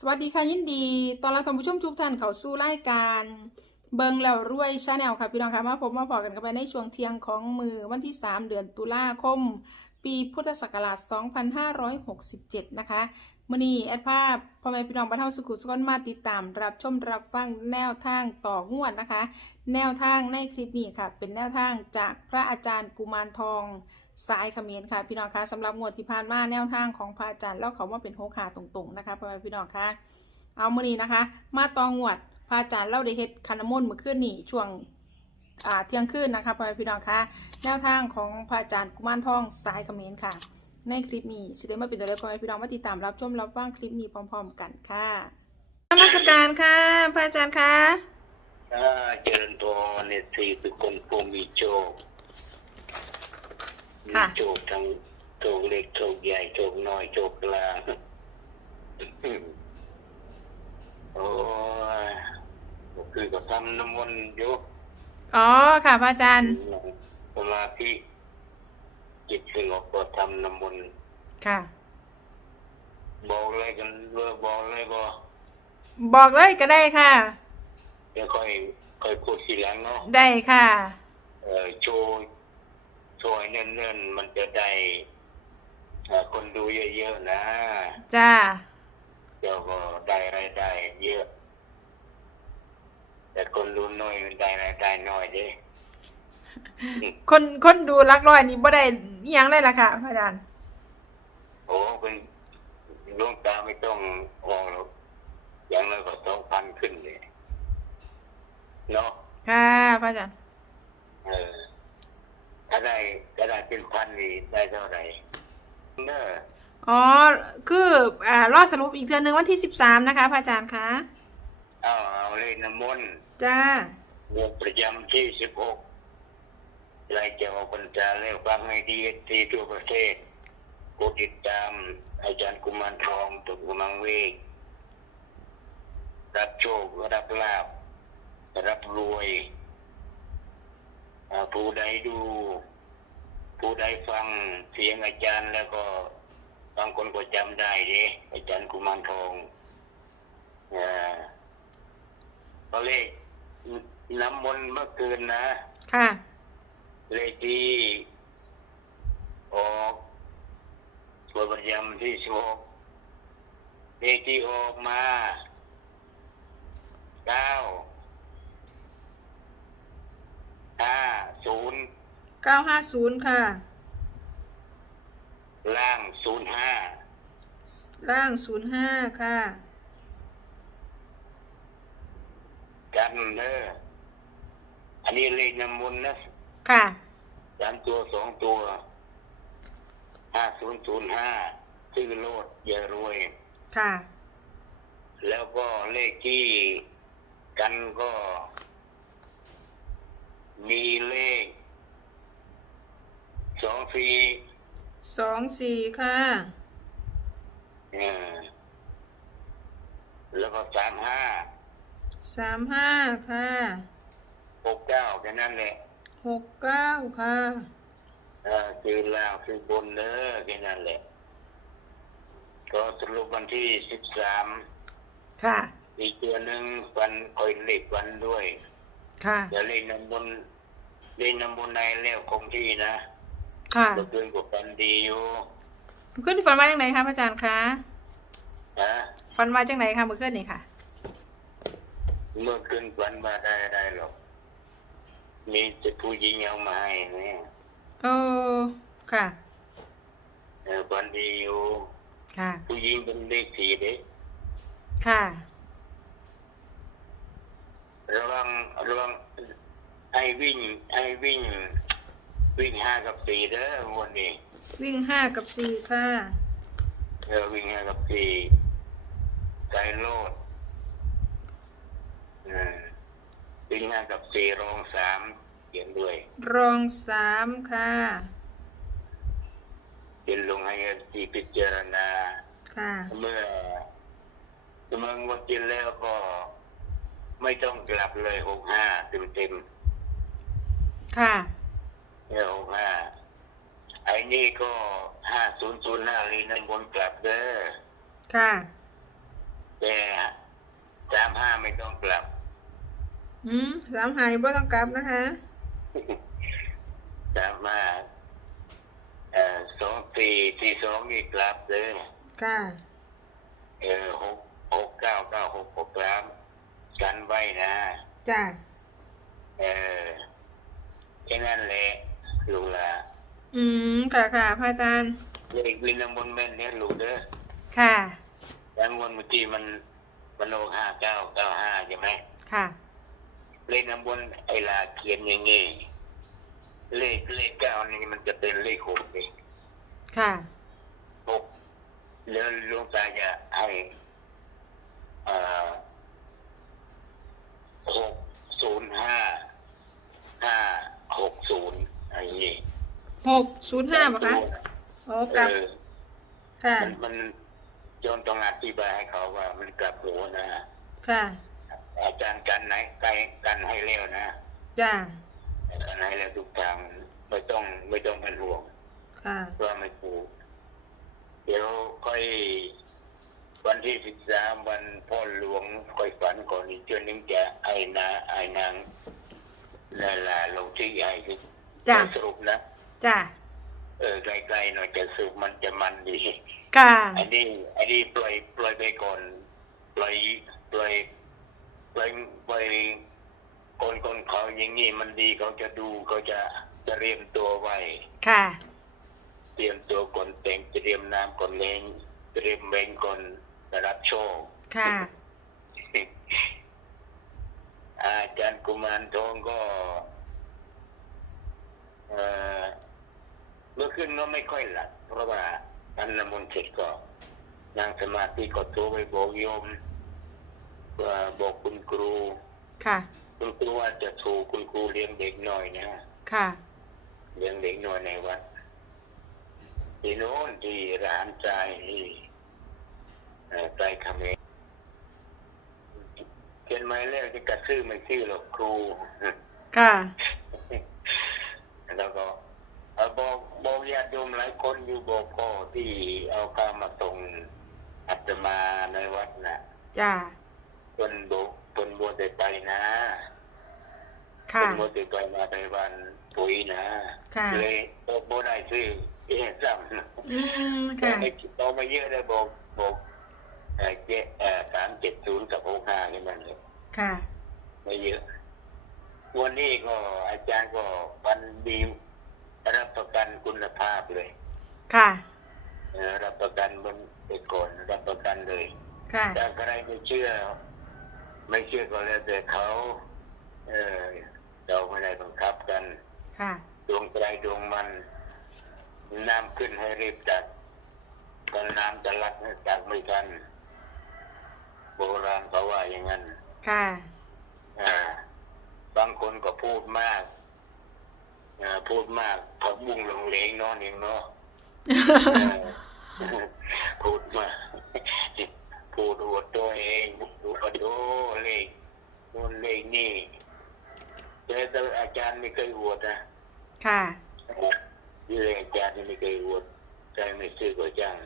สวัสดีค่ะยินดี ตอนรับท่านผู้ชมทุกท่านเข้าสู่รายการ เบิงแล้วรวยชาแนลค่ะพี่น้องค่ะมาพบมาพอกันกันไปในช่วงเที่ยงของมือวันที่ 3 เดือนตุลาคม ปีพุทธศักราช 2567 นะคะมื่อนี้แอดภาพพ่อแม่พี่น้องบ้านเฮาสุขุสุขนมาติดตาม รับชมรับฟังแนวทางต่องวดนะคะ แนวทางในคลิปนี้ค่ะ เป็นแนวทางจากพระอาจารย์กุมารทอง สายขมรค่ะพี่น้องคะสำหรับงวดที่ผ่านมาแนวทางของพระอาจารย์แล้วเขาว่าเป็นโฮคาตรงๆนะคะพ่อแม่พี่น้องคะเอามือนี้นะคะ มาตองวดพระอาจารย์เล่าได้เฮ็ดคันมนต์เมื่อคืนนี้ช่วงอ่าเที่ยงคืนนะคะพ่อแม่พี่น้องคะแนวทางของพระอาจารย์กุมารทองสายขมรค่ะ ในคลิปนี้สิได้มาเป็นตัวเลขพ่อแม่พี่น้องมาติดตามรับชมรับฟังคลิปนี้พร้อม ๆ กันค่ะนมัสการค่ะพระอาจารย์คะเจริญพรในสี่คือคนผู้มีโชค มีโชคทั้งโชคเล็กโชคใหญ่โชคน้อยโชคกลางโอ้ยคือกับทำน้ำมนต์อยู่อ๋อค่ะพระอาจารย์สมาธิจิตสงบก็ทำน้ำมนต์ค่ะ บอกอะไรกันเบอบอกเลยบ่บอกเลยก็ได้ค่ะเดี๋ยวค่อยค่อยพูดทีหลังเนาะได้ค่ะ เออโชว์ โชว์ให้เนิ่นๆ มันจะได้เอ่อคนดูเยอะๆนะ จ้า เดี๋ยวก็ได้รายได้เยอะ แต่คนดูน้อยมันได้รายได้น้อยเด้คนคนดูหลักร้อยนี่บ่ได้อิหยังเลยล่ะค่ะพระอาจารย์โอ้เป็นดวงตาไม่ต้องมองหรอกอย่างน้อยก็สองพันขึ้นเลยเนาะค่ะพระอาจารย์เออ ถ้าได้ถ้าได้เป็นพันนี่ได้เท่าไหร่เนอะอ๋อ คืออ่ารอสรุปอีกเทือนหนึ่งวันที่สิบสามนะคะพระอาจารย์คะเอาเอาเลยน้ำมนต์จ้าเดือนประจำที่สิบหกรายเกี่ยวกับปัญจาแล้วฟังให้ดีที่ทั่วประเทศกดติดตามอาจารย์กุมารทองตุกมังเวกรับโชครับลาบรับรวยอ่า ผู้ใดดู ผู้ใดฟังเสียงอาจารย์แล้วก็บางคนก็จำได้เด้อาจารย์กุมารทองอ่าก็เลขน้ำมนต์เมื่อคืนนะ ค่ะ เลขที่ออกตัวประจำที่สิบหกเลขที่ออกมาเก้า ห้าศูนย์เก้าห้าศูนย์ค่ะ ล่างศูนย์ห้าล่างศูนย์ห้าค่ะ กันเนออันนี้เลขน้ำมนต์นะค่ะ สามตัวสองตัวห้าศูนย์ศูนย์ห้าชื่อโลดอย่ารวย ค่ะ แล้วก็เลขที่กันก็ มีเลขสองสี่ สองสี่ค่ะ เออแล้วก็สามห้าสามห้าค่ะหกเก้าแค่นั้นแหละหกเก้าค่ะ เออคือล่างคือบนเนอแค่นั้นแหละ ก็สรุปวันที่สิบสามค่ะ อีกตัวหนึ่งวันคอยเลขวันด้วยค่ะอย่าเล่นน้ำบนเล่นน้ำบนในแล้วคงที่นะ ค่ะเมื่อคืนก็ฟันดีอยู่ขึ้นฝันว่าจังไหนคะพระอาจารย์คะนะฝันว่าจังไหนคะเมื่อคืนนี่ค่ะ เมื่อคืนฝันมาได้ได้หรอก มีแต่ผู้หญิงเอามาให้เนี่ยโอ้ค่ะเออฝันดีอยู่ค่ะ ผู้หญิงเป็นเลขสี่เด็กค่ะระวังระวังไอ้วิ่งไอ้วิ่ง วิ่งห้ากับสี่เด้อวันนี้วิ่งห้ากับสี่ค่ะ เออวิ่งห้ากับสี่ไกลโลดเออวิ่งห้ากับสี่รองสามเขียนด้วย รองสามค่ะเป็นลงให้ที่พิจารณา ค่ะ เมื่อเมื่องวดกินแล้วก็ไม่ต้องกลับเลยหกห้าเต็มเต็มค่ะๆ เนี่ยหกห้าไอ้นี่ก็ห้าศูนย์ศูนย์ห้าลีนันบนกลับเด้อค่ะแต่สามห้าไม่ต้องกลับ อืมสามหายบ่ต้องกลับนะคะสามห้าเอ่อสองสี่สี่สองนี่กลับเลยค่ะ เออหกหกเก้าเก้าหกหกกลับกันไว้นะ จ้าเออแค่นั้นแหละ ลูกหละอืมค่ะค่ะพระอาจารย์เลขลินน้ำมนต์แม่นเนี่ยลูกเด้อค่ะน้ำมนต์เมื่อกี้มันมันโลห้าเก้าเก้าห้าใช่ไหมค่ะ เลขน้ำบนไอ้ลาเขียนอย่างงี้เลขเลขเก้านี่มันจะเป็นเลขหกเองค่ะหกแล้วหลวงตาจะให้เอ่อหกศูนย์ห้าห้าหกศูนย์อะไรอย่างงี้ หกศูนย์ห้าป่ะคะโอ้เอกลับอค่ะ มันมันโยนต้องอธิบายให้เขาว่ามันกลับหัวนะ ค่ะ อาจารย์กันไหนไกลกันให้เร็วนะจ้า กันให้เร็วทุกทางไม่ต้องไม่ต้องเป็นห่วงค่ะ ว่าไม่ถูกเดี๋ยวค่อยวันที่สิบสามวันพ่อหลวงค่อยฝันก่อนอีกเดือนนึงจะไอ้นาไอ้นางนาลาลงที่ไอ้ที่จ้าสรุปนะ จ้าเออไกลๆหน่อยจะสรุปมันจะมันดีค่ะอันนี้อันนี้ปล่อยปล่อยไปก่อนปล่อยปล่อยปล่อยปล่อยคนคนเขาอย่างนี้มันดีเขาจะดูเขาจะจะเตรียมตัวไว้ค่ะ เตรียมตัวก่อนแต่งเตรียมน้ำก่อนเลงเตรียมเบงก่อนรับโชคค่ะอาจารย์กุมารทองก็ เอ่อ เมื่อคืนก็ไม่ค่อยหลับเพราะว่าอันนำมนต์เสร็จก็นั่งสมาธิก็โทรไปบอกโยมว่าบอกคุณครู ค่ะ คุณครูว่าจะถูกคุณครูเลี้ยงเด็กหน่อยนะค่ะเลี้ยงเด็กหน่อยในวัดที่โน้นที่ร้านใจที่เอ่อใจคำเองเขียนไม้แล้วจะกระซื้อไม่ซื้อหรอกครู ค่ะ แล้วก็เอ่อบอกบอก ญาติโยมหลายคนอยู่บอกพ่อที่เอาข้าวมาส่งอาตมาในวัดนะจ้าคนบอกคนบัวแต่ไปนะคค่ะนบัวแต่ไปมาในวันปุ๋ยนะค่ะเลยบอกบัวได้ซื้อเอ๊ะซ้ำอืมเราค่ะไม่เราไม่เยอะเลยบอกบอกเอ่อเจ็ดเอ่อสามเจ็ดศูนย์กับหกห้านี่มันเลยค่ะไม่เยอะ วันนี้ก็อาจารย์ก็ปันดี รับประกันคุณภาพเลยค่ะ เอ่อรับประกันบนไปก่อนรับประกันเลยค่ะ ถ้าใครไม่เชื่อ ไม่เชื่อก็แล้วแต่เขา เออเราไม่ได้บังคับกัน ค่ะ ดวงใจดวงมัน น้ำขึ้นให้รีบจัดตอนน้ำจะลักให้จัดไม่ทันโบราณเขาว่าอย่างนั้น ค่ะ อ่า บางคนก็พูดมากอ่า พูดมากผักบุ้งหลงเหลงเนอนเองเนาะเออพูดมากพูดอวดตัวเองดูกระโดเลขนู่นเลขนี่แต่อาจารย์ไม่เคยอวดนะค่ะยี่เลยอาจารย์นี่ไม่เคยอวดใจไม่เชื่อก็จ้าง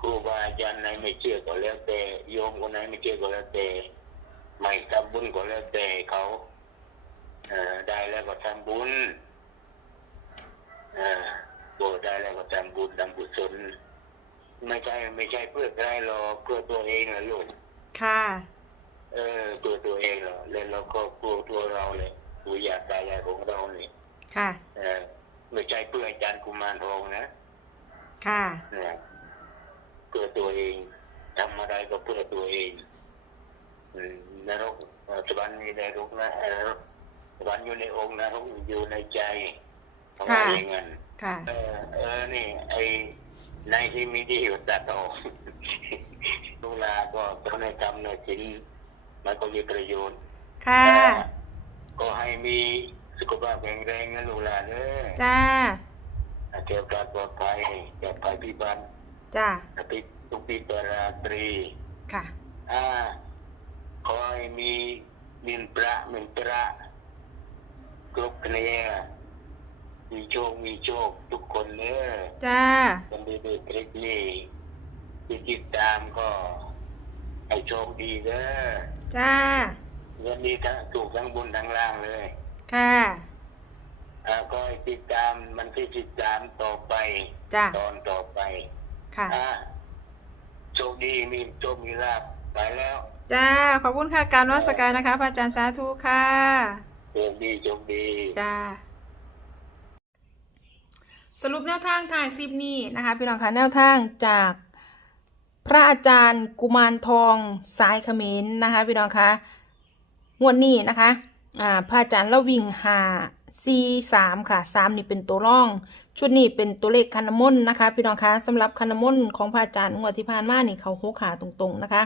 ครูบาอาจารย์ไหนไม่เชื่อก็แล้วแต่โยมคนไหนไม่เชื่อก็แล้วแต่ไม่ทำบุญก็แล้วแต่เขาเอ่อได้แล้วก็ทำบุญ เอ่อโบได้แล้วก็ทำบุญทำบุญศลไม่ใช่ไม่ใช่เพื่อใครหรอกเพื่อตัวเองนะลูกค่ะ เออ ตัวตัวเองเหรอแล้วเราก็กลัวตัวเราเลยตัวอยากตายายของเราเนี่ยค่ะ เออไม่ใช่เพื่ออาจารย์กุมารทองนะค่ะเนี่ยเพื่อตัวเองทำอะไรก็เพื่อตัวเองอืมนรกเอ่อสวรรค์มีในรกนะเออสวรรค์อยู่ในองค์นรกอยู่ในใจ เขาว่าอย่างนั้นค่ะ เออเออนี่ ไอ้ในที่มีดีอยู่ตัดออกตุลาก็ต้องในกรรมในสินมันก็มีประโยชน์ค่ะ ก็ให้มีสุขภาพแข็งแรงนะลูกหลานเอ้ยจ้าเกี่ยวกับปลอดภัยจากภัยพิบัติจ้าปิดทุกปีตราตรี ค่ะอ่าขอให้มีมินประมินประกรุบเกลีย มีโชค มีโชค ทุกคนเนอจ้าคนดีดีคลิปนี้ที่ติดตามก็ใให้โชคดีเด้อจ้าเงินดีทั้งถูกทั้งบุญทั้งล่างเลยค่ะอ่าก็ให้ติดตามมันที่ติดตามต่อไปจ้าตอนต่อไปค่ะอ่าโชคดีมีโชคมีลาบไปแล้ว จ้า ขอบคุณค่ะการนวัสการนะคะพระอาจารย์สาธุค่ะโชคดีโชคดีจ้า สรุปแนวทางทางคลิปนี้นะคะพี่น้องคะแนวทางจากพระอาจารย์กุมารทองสายเขมรนะคะพี่น้องคะงวดนี้นะคะอ่าพระอาจารย์เราวิ่งหาซีสามค่ะสามนี่เป็นตัวร่อง ชุดนี้เป็นตัวเลขคันมนต์นะคะ พี่น้องคะสำหรับคันมนต์ของพระอาจารย์งวดที่ผ่านมานี่เขาหกหาตรงๆนะคะ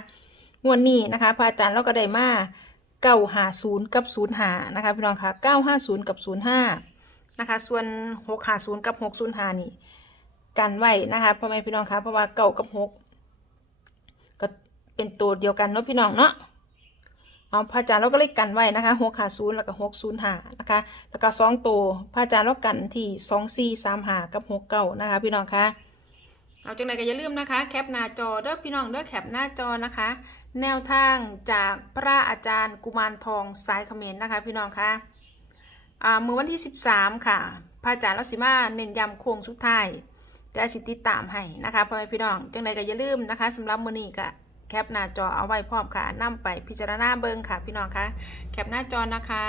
งวดนี้นะคะพระอาจารย์เราก็ได้มาเก้าหาศูนย์กับศูนย์หานะคะพี่น้องคะเก้าห้าศูนย์กับศูนย์ห้า นะคะ ส่วนหกหาศูนย์กับหกศูนย์หานี่กันไว้นะคะพ่อแม่พี่น้องคะเพราะว่าเก้ากับหกก็เป็นตัวเดียวกันเนาะพี่น้องเนาะเอาพระอาจารย์เราก็เลยกันไว้นะคะหกหาศูนย์แล้วก็หกศูนย์หานะคะ แล้วก็สองตัวพระอาจารย์เรากันที่สองสี่สามหากับหกเก้านะคะ พี่น้องคะเอาจังไหนก็อย่าลืมนะคะ แคปหน้าจอเด้อพี่น้องเด้อแคปหน้าจอนะคะ แนวทางจากพระอาจารย์กุมารทองสายเขมรนนะคะ พี่น้องคะอ่า มือวันที่ 13 ค่ะพระอาจารย์ลักษิมาเน้นย้ำโค้งสุดท้ายได้สิติดตามให้นะคะพ่อแม่พี่น้องจังใดก็อย่าลืมนะคะสำหรับมือนี้ก็แคปหน้าจอเอาไว้พร้อมค่ะนํไปพิจารณาเบิ่งค่ะพี่น้องคะแคปหน้าจอนะคะ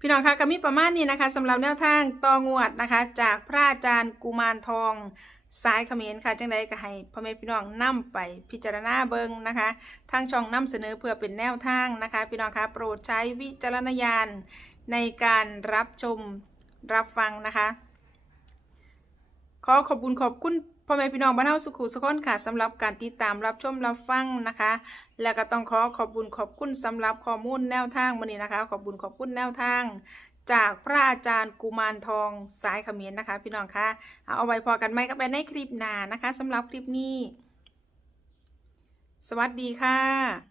พี่น้องคะก็มีประมาณนี้นะคะสำหรับแนวทางต่องวดนะคะ จากพระอาจารย์กุมารทอง สายเขมรค่ะ จังใดก็ให้พ่อแม่พี่น้องนํไปพิจารณาเบิงนะคะ ทางช่องนํเสนอเพื่อเป็นแนวทางนะคะ พี่น้องคะโปรดใช้วิจารณญาณในการรับชมรับฟังนะคะ ขอขอบคุณขอบคุณพ่อแม่พี่น้องบ้านเฮาสุขุสุขคนค่ะสำหรับการติดตามรับชมรับฟังนะคะ แล้วก็ต้องขอขอบคุณขอบคุณสำหรับข้อมูลแนวทางวันนี้นะคะ ขอบคุณขอบคุณแนวทาง จากพระอาจารย์กุมารทองสายเขมิ้นนะคะ พี่น้องคะเอาไว้พอกันไหมก็ไปในคลิปหน้านะคะสำหรับคลิปนี้ สวัสดีค่ะ